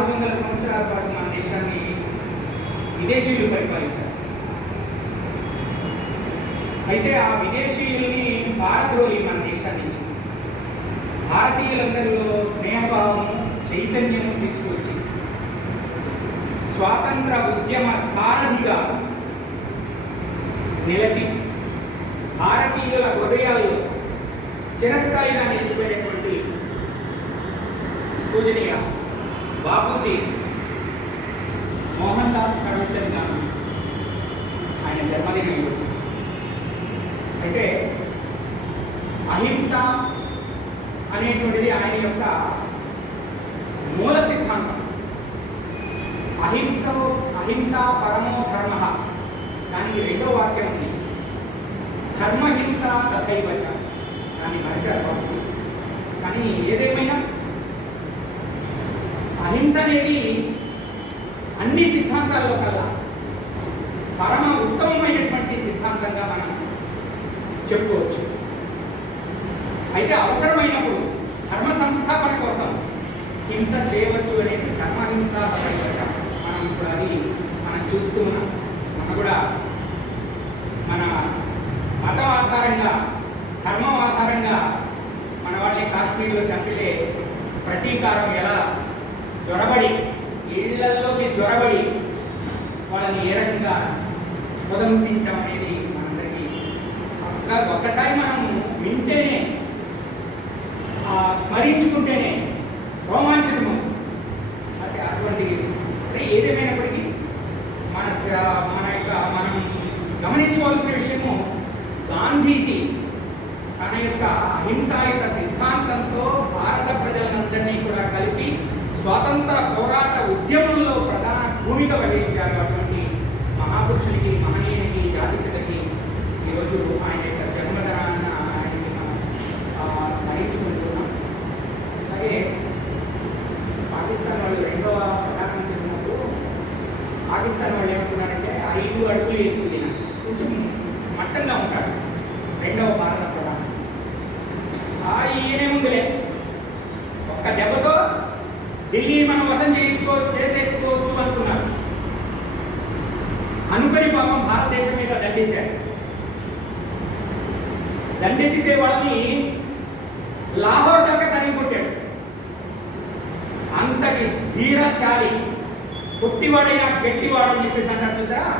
600 సంవత్సరాల పాటు మన దేశాన్ని విదేశీయులు పరిపాలించారు. అయితే ఆ విదేశీయుల్ని పారద్రోలి మన దేశాన్ని నుంచి భారతీయులందరిలో స్నేహభావము చైతన్యము తీసుకొచ్చి స్వాతంత్ర ఉద్యమ సారథిగా నిలిచి భారతీయుల హృదయాల్లో చిరస్థాయిగా నిలిచిపోయినటువంటి పూజనీయ బాపూజీ మోహన్ దాస్ కరమ్చంద్ గాంధీ ఆయన జన్మదినం. అయితే అహింస అనేటువంటిది ఆయన యొక్క మూల సిద్ధాంతం. అహింస పరమో ధర్మ, దానికి రెండో వాక్యం ఉంది, ధర్మహింస తథైవచ, దాన్ని మరచారు. కానీ ఏదేమైనా అహింస అనేది అన్ని సిద్ధాంతాల్లో కల్లా పరమ ఉత్తమమైనటువంటి సిద్ధాంతంగా మనం చెప్పుకోవచ్చు. అయితే అవసరమైనప్పుడు ధర్మ సంస్థాపన కోసం హింస చేయవచ్చు అనేది ధర్మహింస తథైవచ. మనం ఇప్పుడు అది మనం చూస్తూ ఉన్నాం. మనం కూడా మన మతం ఆధారంగా ధర్మం ఆధారంగా మన వాళ్ళని కాశ్మీర్లో చంపితే ప్రతీకారం ఎలా జ్వరబడి ఇళ్లలోకి జ్వరబడి వాళ్ళని ఏ రకంగా పొదముట్టించామనేది మనందరికీ ఒక్కసారి మనం వింటేనే స్మరించుకుంటేనే రోమాంచనము. అంటే అటువంటి ఏదేమైనప్పటికీ మనం గమనించవలసిన విషయము, గాంధీజీ తన యొక్క అహింసాయుత సిద్ధాంతంతో భారత ప్రజలందరినీ కూడా కలిపి స్వాతంత్ర పోరాట ఉద్యమంలో ప్రధాన భూమిక వహించారు. అటువంటి మహాపురుషునికి, మహనీయునికి, జాతిపితకి ఈరోజు ఆయన యొక్క జన్మదినాన్న స్మరించుకుంటున్నాం. అలాగే పాకిస్తాన్ వాళ్ళు రెండవ ప్రధానమంత్రి ఉన్నప్పుడు పాకిస్తాన్ వాళ్ళు ఏమంటున్నారంటే 5 అడుగులు ఎత్తున కొంచెం మట్టంగా ఉంటాడు రెండవ భారత ప్రధాని. ఈయనే ముందులే ఒక్క దెబ్బతో ఢిల్లీ మనం వశం చేసేసుకోవచ్చు అనుకున్నారు. అనుకుని పాపం భారతదేశం మీద దండెత్తారు. దండెత్తితే వాళ్ళని లాహోర్ దాకా తరిగి కొట్టాడు. అంతటి ధీరశాలి, పుట్టివాడైనా గట్టివాడు అని చెప్పేసి అంటారు చూసారా.